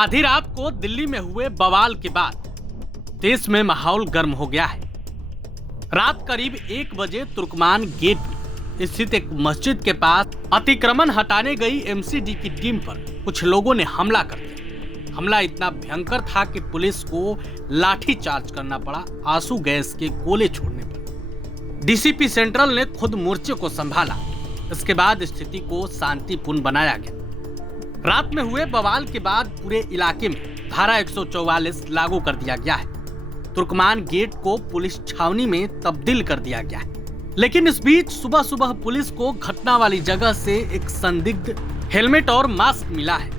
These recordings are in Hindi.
आधी रात को दिल्ली में हुए बवाल के बाद देश में माहौल गर्म हो गया है। रात करीब 1 बजे तुर्कमान गेट में स्थित एक मस्जिद के पास अतिक्रमण हटाने गई एमसीडी की टीम पर कुछ लोगों ने हमला कर दिया। हमला इतना भयंकर था कि पुलिस को लाठी चार्ज करना पड़ा, आंसू गैस के गोले छोड़ने पड़े। डीसीपी सेंट्रल ने खुद मोर्चे को संभाला। इसके बाद स्थिति को शांतिपूर्ण बनाया गया। रात में हुए बवाल के बाद पूरे इलाके में धारा 144 लागू कर दिया गया है। तुर्कमान गेट को पुलिस छावनी में तब्दील कर दिया गया है। लेकिन इस बीच सुबह सुबह पुलिस को घटना वाली जगह से एक संदिग्ध हेलमेट और मास्क मिला है,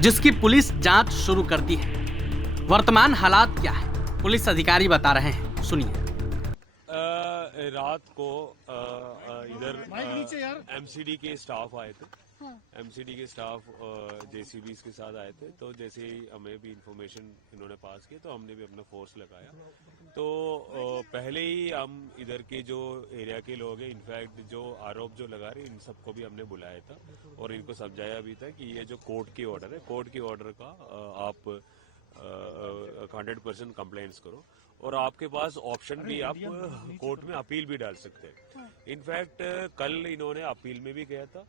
जिसकी पुलिस जांच शुरू कर दी है। वर्तमान हालात क्या है, पुलिस अधिकारी बता रहे हैं, सुनिए। रात को इधर एमसीडी के स्टाफ आए थे। एमसीडी के स्टाफ जेसीबी के साथ आए थे। तो जैसे ही हमें भी इंफॉर्मेशन इन्होंने पास की तो हमने भी अपना फोर्स लगाया। तो पहले ही हम इधर के जो एरिया के लोग हैं, इनफैक्ट जो आरोप जो लगा रहे, इन सबको भी हमने बुलाया था और इनको समझाया भी था कि ये जो कोर्ट की ऑर्डर है, कोर्ट की ऑर्डर का आप 100% कंप्लेंट्स करो और आपके पास ऑप्शन भी, आप कोर्ट में अपील भी डाल सकते हैं। इनफैक्ट कल इन्होंने अपील में भी गया था।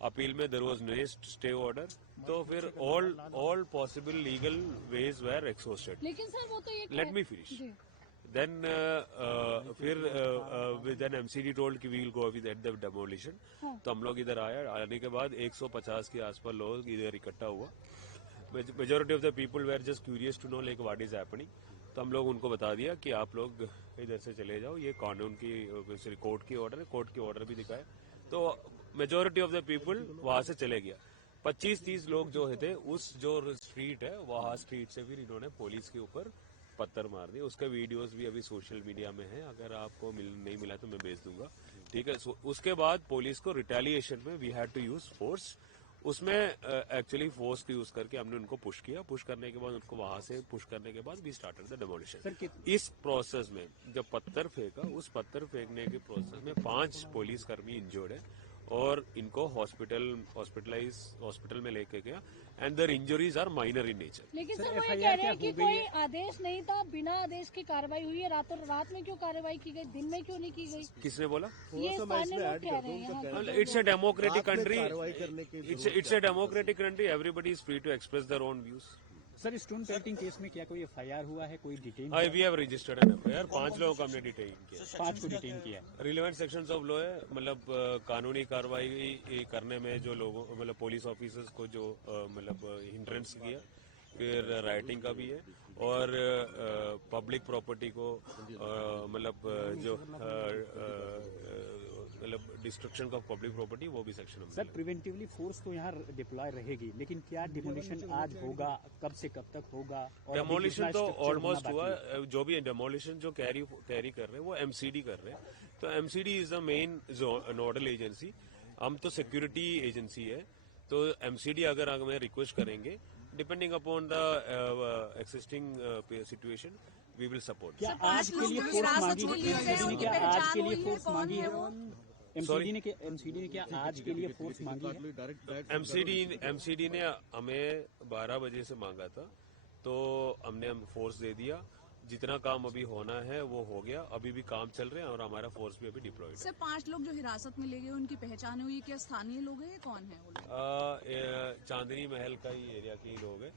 अपील में there was no stay order, तो फिर all possible legal ways were exhausted. लेकिन सर वो तो ये लेट मी फिनिश। देन फिर एमसीडी टोल्ड कि we will go with at the demolition. तो हम लोग इधर आने के बाद 150 के आसपास लोग इधर इकट्ठा हुआ। Majority of the people were just curious to know like what is happening. तो हम लोग उनको बता दिया कि आप लोग इधर से चले जाओ, ये कानून की कोर्ट की ऑर्डर है, कोर्ट की ऑर्डर भी दिखाए। तो मेजोरिटी ऑफ द पीपल वहां से चले गया। 25-30 लोग जो थे उस जो स्ट्रीट है, वहां स्ट्रीट से फिर इन्होंने पुलिस के ऊपर पत्थर मार दिए। उसका वीडियोस भी अभी सोशल मीडिया में है, अगर आपको नहीं मिला तो मैं भेज दूंगा, ठीक है। उसके बाद पुलिस को रिटेलिएशन में we had to use force. उसमें एक्चुअली फोर्स यूज करके हमने उनको पुश किया। पुश करने के बाद उनको वहां से पुश करने के बाद वी स्टार्टेड द डेमोलिशन। इस प्रोसेस में जब पत्थर फेंका, उस पत्थर फेंकने के प्रोसेस में 5 पुलिस कर्मी इंजर्ड है और इनको हॉस्पिटल में लेके गया and their injuries are minor in nature. लेकिन सर वो ये कह रहे हैं कि कोई आदेश नहीं था, बिना आदेश की कार्रवाई हुई है। रात में क्यों कार्रवाई की गई, दिन में क्यों नहीं की गई? किसने बोला? ये स्थानीय लोग कह रहे हैं। It's a democratic country, it's a democratic country, everybody is free to express their own views. Sir, stone pelting case में क्या कोई एफआईआर हुआ है, कोई detain? We have registered an FIR. 5 लोगों को हमने डिटेन किया। 5 को डिटेन किया। रिलेवेंट सेक्शंस ऑफ लॉ है, मतलब कानूनी कार्रवाई करने में जो लोगों, मतलब पुलिस ऑफिसर्स को जो मतलब हिंड्रेंस किया, फिर राइटिंग का भी है और पब्लिक प्रॉपर्टी को मतलब जो मतलब डिस्ट्रक्शन ऑफ पब्लिक प्रॉपर्टी, वो भी सेक्शन में। सर, प्रिवेंटिवली फोर्स तो यहाँ डिप्लॉय रहेगी, लेकिन क्या डिमोलिशन आज होगा, कब से कब तक होगा? डेमोलिशन तो ऑलमोस्ट हुआ। जो भी डेमोलिशन जो कैरी कर रहे हैं वो एमसीडी कर रहे हैं। तो MCD is the main nodal agency. हम तो सिक्योरिटी एजेंसी है, तो एमसीडी अगर हमें रिक्वेस्ट करेंगे, depending upon the existing situation, we will support. क्या आज के लिए फोर्स मांगी है? क्या आज के लिए फोर्स मांगी है? एमसीडी ने क्या आज के लिए फोर्स मांगी है? एमसीडी ने हमें 12 बजे से मांगा था, तो हमने फोर्स दे दिया। जितना काम अभी होना है वो हो गया। अभी भी काम चल रहे हैं और हमारा फोर्स भी अभी डिप्लॉयड है। सर, 5 लोग जो हिरासत में ले गए, उनकी पहचान हुई? क्या स्थानीय लोग हैं, कौन है वो लोग? चांदनी महल का ही एरिया के ही लोग हैं।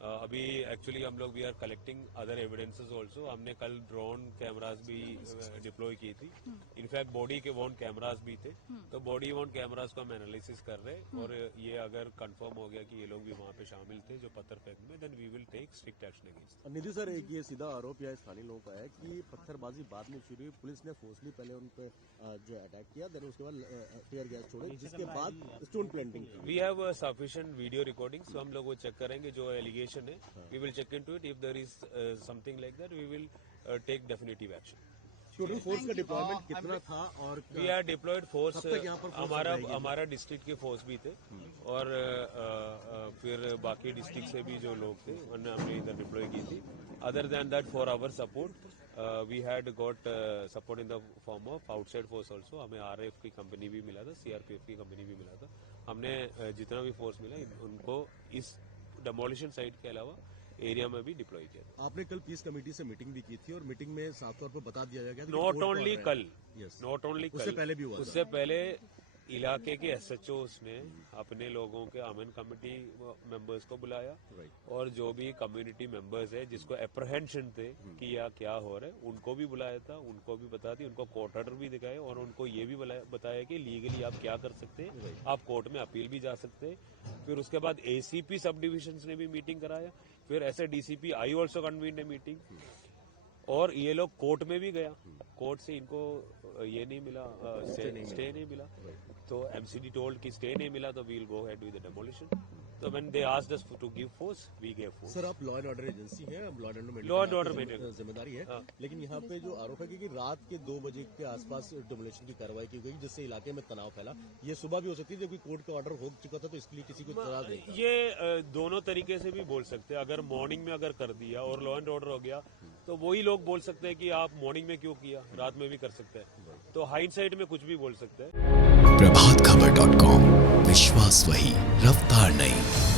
अभी एक्चुअली हम लोग we are collecting other evidences also. हमने कल ड्रोन कैमराज भी डिप्लॉय की थी। इनफैक्ट बॉडी के वॉन्ट कैमराज भी थे, तो बॉडी वॉन्ट कैमराज को हम एनालिसिस कर रहे हैं और ये अगर कंफर्म हो गया कि ये लोग भी वहाँ पे शामिल थे जो पत्थर फेंकने में, then we will take strict action against. Nidhi sir, एक ये सीधा आरोप या स्थानीय लोगों का है कि पत्थरबाजी बाद में शुरू हुई, पुलिस ने फोर्सली पहले उन पे जो अटैक किया, देन उसके बाद टीयर गैस छोड़े, जिसके बाद स्टोन प्लांटिंग की। We have sufficient video recordings, हम लोग वो चेक करेंगे। जो एलिगेशन है we will check into it. If there is something like that we will take definitive action. Total force का डिप्लॉयमेंट कितना था? और वी आर डिप्लॉयड फोर्स, हमारा डिस्ट्रिक्ट के फोर्स भी थे और फिर बाकी डिस्ट्रिक्ट से भी जो लोग थे उन्हें हमने इधर डिप्लॉय की थी। Other than that, for our support we had got support in the form of outside force also. हमें आरएफ की कंपनी भी मिला था, सीआरपीएफ की कंपनी भी मिला था। हमने जितना भी फोर्स मिला उनको इस डेमोलिशन साइट के अलावा एरिया में भी डिप्लॉय किया। आपने कल पीस कमेटी से मीटिंग भी की थी और मीटिंग में साफ तौर पर बता दिया गया नॉट ओनली कल, यस, नॉट ओनली कल, उससे पहले भी हुआ था। उससे पहले इलाके के एसएचओस ने अपने लोगों के अमन कमेटी मेंबर्स को बुलाया और जो भी कम्युनिटी मेंबर्स है जिसको अप्रहेंशन थे कि यह क्या हो रहा है उनको भी बुलाया था, उनको भी बता दी, उनको कोर्ट ऑर्डर भी दिखाए और उनको ये भी बताया कि लीगली आप क्या कर सकते हैं, आप कोर्ट में अपील भी जा सकते हैं। फिर उसके बाद एसीपी सब डिविजन्स ने भी मीटिंग कराया, फिर ऐसे DCP I also convened a meeting और ये लोग कोर्ट में भी गया, कोर्ट से इनको ये नहीं मिला, स्टे नहीं मिला, तो एमसीडी टोल्ड कि स्टे नहीं मिला तो we'll go head with the demolition. तो when they asked us to give force we gave force. Sir आप लॉ एंड ऑर्डर एजेंसी है, लॉ एंड ऑर्डर जिम्मेदारी है, लेकिन यहाँ पे जो आरोप है कि रात के 2 बजे के आसपास डेमोलिशन की कार्रवाई की गई जिससे इलाके में तनाव फैला, ये सुबह भी हो सकती है जबकि कोर्ट का ऑर्डर हो चुका था तो इसके लिए किसी को इतराज नहीं था। ये दोनों तरीके से भी बोल सकते हैं, अगर मॉर्निंग में अगर कर दिया और लॉ एंड ऑर्डर हो गया तो वही लोग बोल सकते हैं कि आप मॉर्निंग में क्यों किया, रात में भी कर सकते हैं, तो हाइंडसाइट में कुछ भी बोल सकते हैं। प्रभातखबर.com, विश्वास वही, रफ्तार नहीं।